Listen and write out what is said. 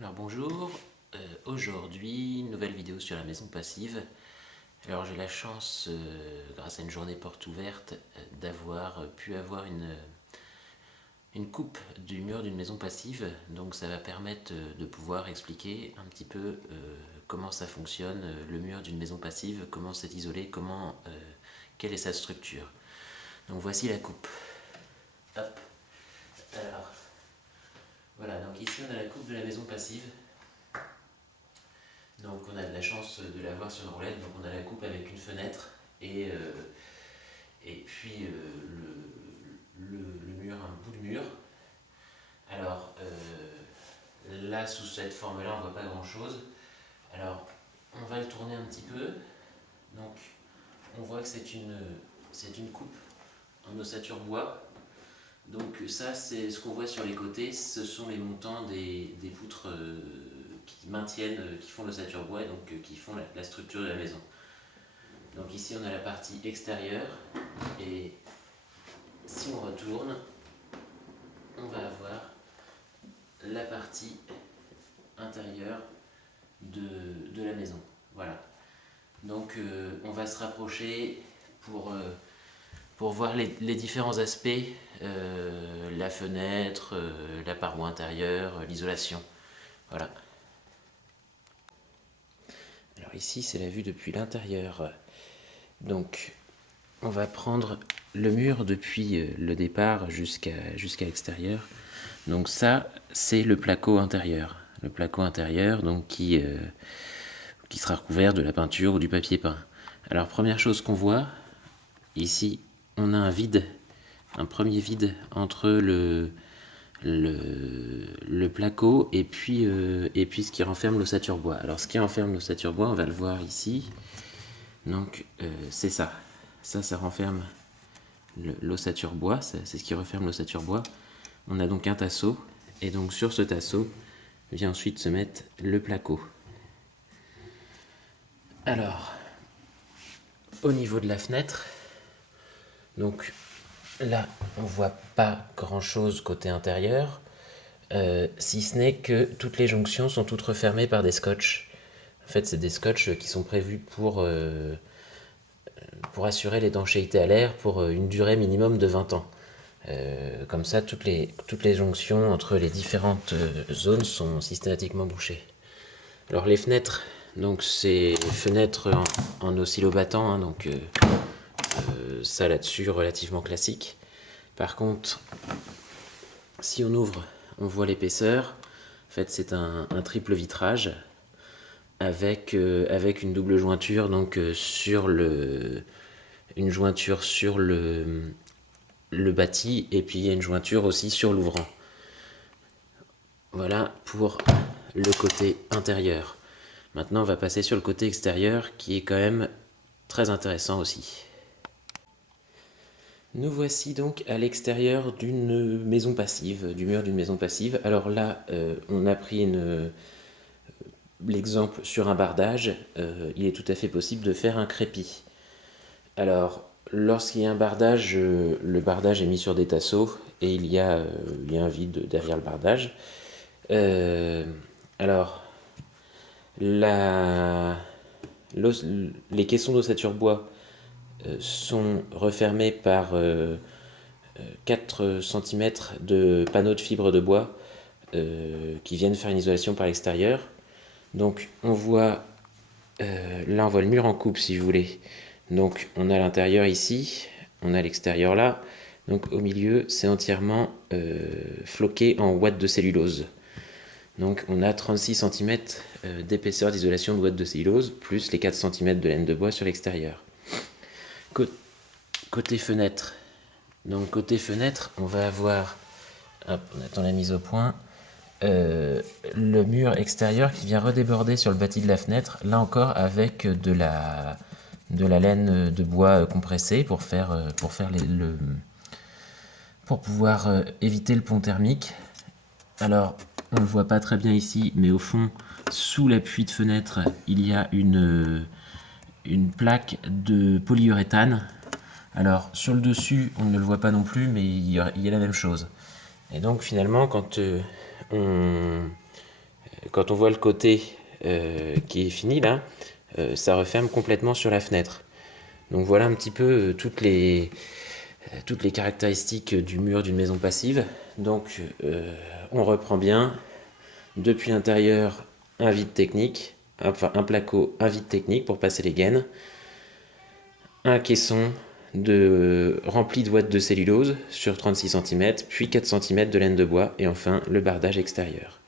Alors bonjour, aujourd'hui nouvelle vidéo sur la maison passive. Alors j'ai la chance, grâce à une journée porte ouverte, d'avoir pu avoir une coupe du mur d'une maison passive. Donc ça va permettre de pouvoir expliquer un petit peu comment ça fonctionne, le mur d'une maison passive, comment c'est isolé, quelle est sa structure. Donc voici la coupe. Hop. Alors voilà, donc ici on a la coupe de la maison passive. Donc on a de la chance de l'avoir sur une roulette, donc on a la coupe avec une fenêtre et puis le mur, un bout de mur. Alors là, sous cette forme-là, on ne voit pas grand-chose. Alors on va le tourner un petit peu. Donc on voit que c'est une coupe en ossature bois. Donc ça, c'est ce qu'on voit sur les côtés, ce sont les montants des poutres qui maintiennent, qui font l'ossature bois, donc qui font la structure de la maison. Donc ici on a la partie extérieure, et si on retourne, on va avoir la partie intérieure de la maison. Voilà. Donc on va se rapprocher pour voir les différents aspects, la fenêtre, la paroi intérieure, l'isolation. Voilà. Alors ici c'est la vue depuis l'intérieur. Donc on va prendre le mur depuis le départ jusqu'à l'extérieur. Donc ça c'est le placo intérieur. Le placo intérieur donc qui sera recouvert de la peinture ou du papier peint. Alors première chose qu'on voit, ici on a un vide, un premier vide entre le placo et puis ce qui renferme l'ossature bois. Alors ce qui renferme l'ossature bois, on va le voir ici. Donc c'est ça. Ça renferme l'ossature bois, c'est ce qui referme l'ossature bois. On a donc un tasseau, et donc sur ce tasseau vient ensuite se mettre le placo. Alors, au niveau de la fenêtre, donc là on voit pas grand chose côté intérieur, si ce n'est que toutes les jonctions sont toutes refermées par des scotch. En fait, c'est des scotch qui sont prévus pour assurer l'étanchéité à l'air pour une durée minimum de 20 ans. Comme ça, toutes les jonctions entre les différentes zones sont systématiquement bouchées. Alors les fenêtres, donc c'est fenêtres en oscillobattant, hein, donc ça là-dessus relativement classique. Par contre, si on ouvre, on voit l'épaisseur. En fait, c'est un triple vitrage avec une double jointure, donc une jointure sur le bâti, et puis il y a une jointure aussi sur l'ouvrant. Voilà pour le côté intérieur. Maintenant on va passer sur le côté extérieur qui est quand même très intéressant aussi. Nous voici donc à l'extérieur d'une maison passive, du mur d'une maison passive. Alors là, on a pris l'exemple sur un bardage. Il est tout à fait possible de faire un crépi. Alors, lorsqu'il y a un bardage, le bardage est mis sur des tasseaux et il y a un vide derrière le bardage. Alors, les caissons d'ossature bois sont refermés par 4 cm de panneaux de fibres de bois qui viennent faire une isolation par l'extérieur. Donc on voit, là on voit le mur en coupe si vous voulez. Donc on a l'intérieur ici, on a l'extérieur là. Donc au milieu c'est entièrement floqué en ouate de cellulose. Donc on a 36 cm d'épaisseur d'isolation de ouate de cellulose, plus les 4 cm de laine de bois sur l'extérieur. Côté fenêtre, donc côté fenêtre, on va avoir, hop, on attend la mise au point, le mur extérieur qui vient redéborder sur le bâti de la fenêtre, là encore avec de la laine de bois compressée pour pouvoir éviter le pont thermique. Alors, on ne le voit pas très bien ici, mais au fond, sous l'appui de fenêtre, il y a une plaque de polyuréthane. Alors, sur le dessus, on ne le voit pas non plus, mais il y a la même chose. Et donc, finalement, quand quand on voit le côté qui est fini là, ça referme complètement sur la fenêtre. Donc voilà un petit peu toutes les caractéristiques du mur d'une maison passive. Donc on reprend bien. Depuis l'intérieur, un vide technique, enfin un placo, un vide technique pour passer les gaines, un caisson rempli de ouates de cellulose sur 36 cm, puis 4 cm de laine de bois, et enfin le bardage extérieur.